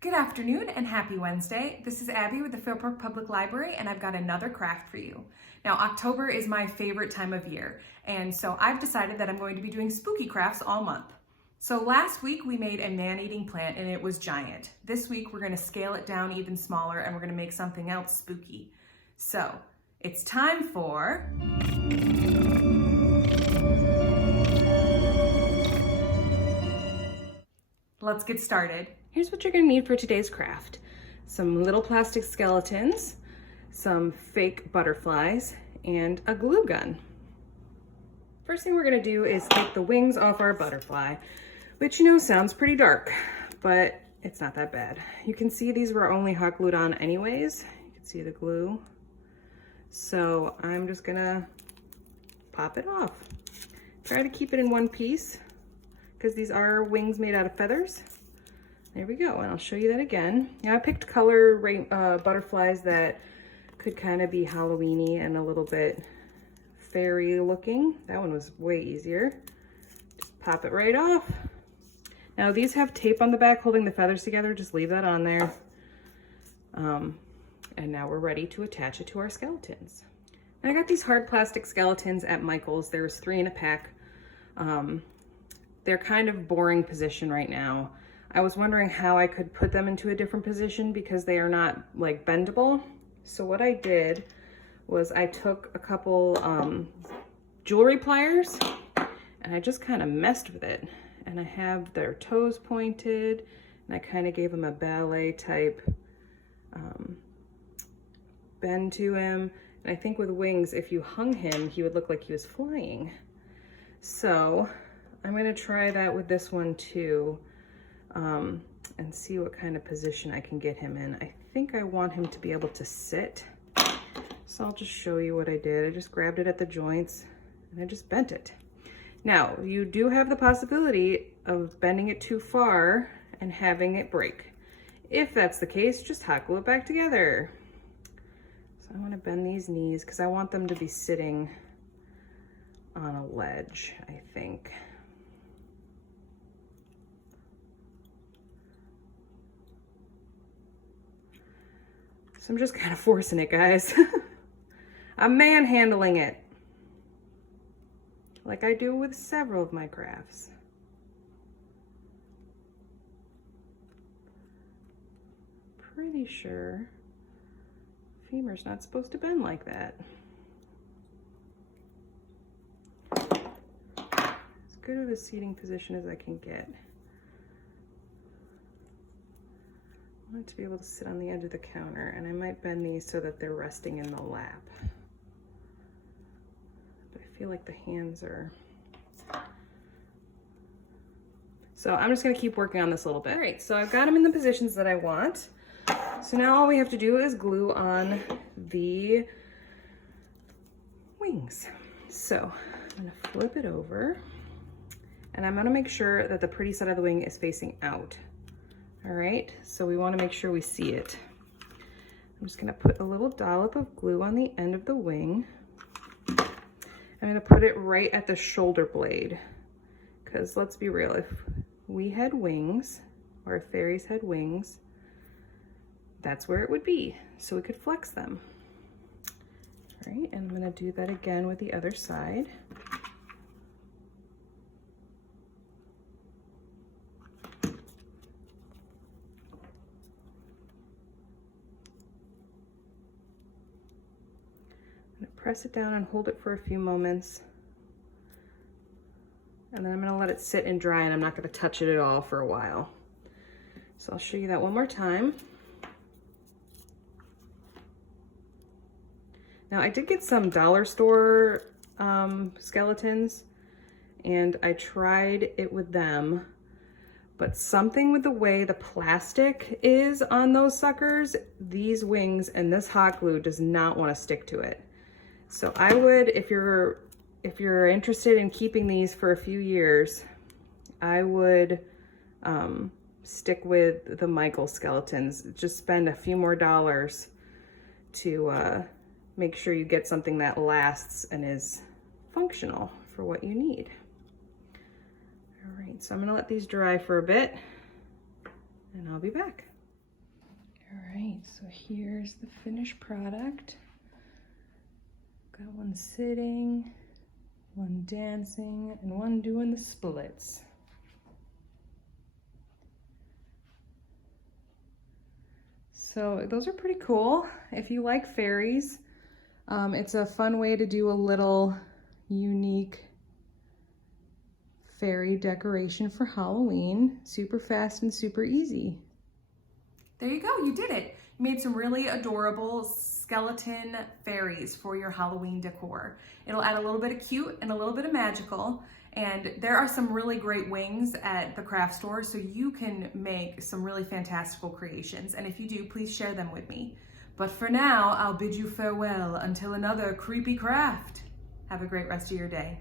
Good afternoon and happy Wednesday. This is Abby with the Fairport Public Library, and I've got another craft for you. Now, October is my favorite time of year, and so I've decided that I'm going to be doing spooky crafts all month. So last week we made a man-eating plant and it was giant. This week we're going to scale it down even smaller and we're going to make something else spooky. So it's time for... Let's get started. Here's what you're gonna need for today's craft. Some little plastic skeletons, some fake butterflies, and a glue gun. First thing we're gonna do is take the wings off our butterfly, which you know sounds pretty dark, but it's not that bad. You can see these were only hot glued on anyways. You can see the glue. So I'm just gonna pop it off. Try to keep it in one piece, because these are wings made out of feathers. There we go, and I'll show you that again. Now I picked color butterflies that could kind of be Halloween-y and a little bit fairy looking. That one was way easier. Just pop it right off. Now these have tape on the back holding the feathers together. Just leave that on there. And now we're ready to attach it to our skeletons. And I got these hard plastic skeletons at Michael's. There's 3 in a pack. They're kind of boring position right now. I was wondering how I could put them into a different position because they are not like bendable. So what I did was I took a couple jewelry pliers and I just kind of messed with it. And I have their toes pointed and I kind of gave him a ballet type bend to him. And I think with wings, if you hung him, he would look like he was flying. So I'm gonna try that with this one too, and see what kind of position I can get him in. I think I want him to be able to sit. So I'll just show you what I did. I just grabbed it at the joints and I just bent it. Now, you do have the possibility of bending it too far and having it break. If that's the case, just hot glue it back together. So I wanna bend these knees because I want them to be sitting on a ledge, I think. So I'm just kind of forcing it, guys. I'm manhandling it, like I do with several of my crafts. Pretty sure femur's not supposed to bend like that. As good of a seating position as I can get. I want it to be able to sit on the edge of the counter, and I might bend these so that they're resting in the lap. But I feel like the hands are... So I'm just gonna keep working on this a little bit. All right, so I've got them in the positions that I want. So now all we have to do is glue on the wings. So I'm gonna flip it over, and I'm gonna make sure that the pretty side of the wing is facing out. All right, so we want to make sure we see it. I'm just going to put a little dollop of glue on the end of the wing. I'm going to put it right at the shoulder blade, because let's be real, if we had wings, or if fairies had wings, that's where it would be, so we could flex them. All right, and I'm going to do that again with the other side. Press it down and hold it for a few moments. And then I'm gonna let it sit and dry, and I'm not gonna touch it at all for a while. So I'll show you that one more time. Now I did get some dollar store skeletons, and I tried it with them, but something with the way the plastic is on those suckers, these wings and this hot glue does not want to stick to it. So I would, if you're interested in keeping these for a few years, I would stick with the Michael skeletons. Just spend a few more dollars to make sure you get something that lasts and is functional for what you need. All right, so I'm gonna let these dry for a bit and I'll be back. All right, so here's the finished product. Got one sitting, one dancing, and one doing the splits. So those are pretty cool. If you like fairies, it's a fun way to do a little unique fairy decoration for Halloween. Super fast and super easy. There you go, you did it. You made some really adorable skeleton fairies for your Halloween decor. It'll add a little bit of cute and a little bit of magical. And there are some really great wings at the craft store, so you can make some really fantastical creations. And if you do, please share them with me. But for now, I'll bid you farewell until another creepy craft. Have a great rest of your day.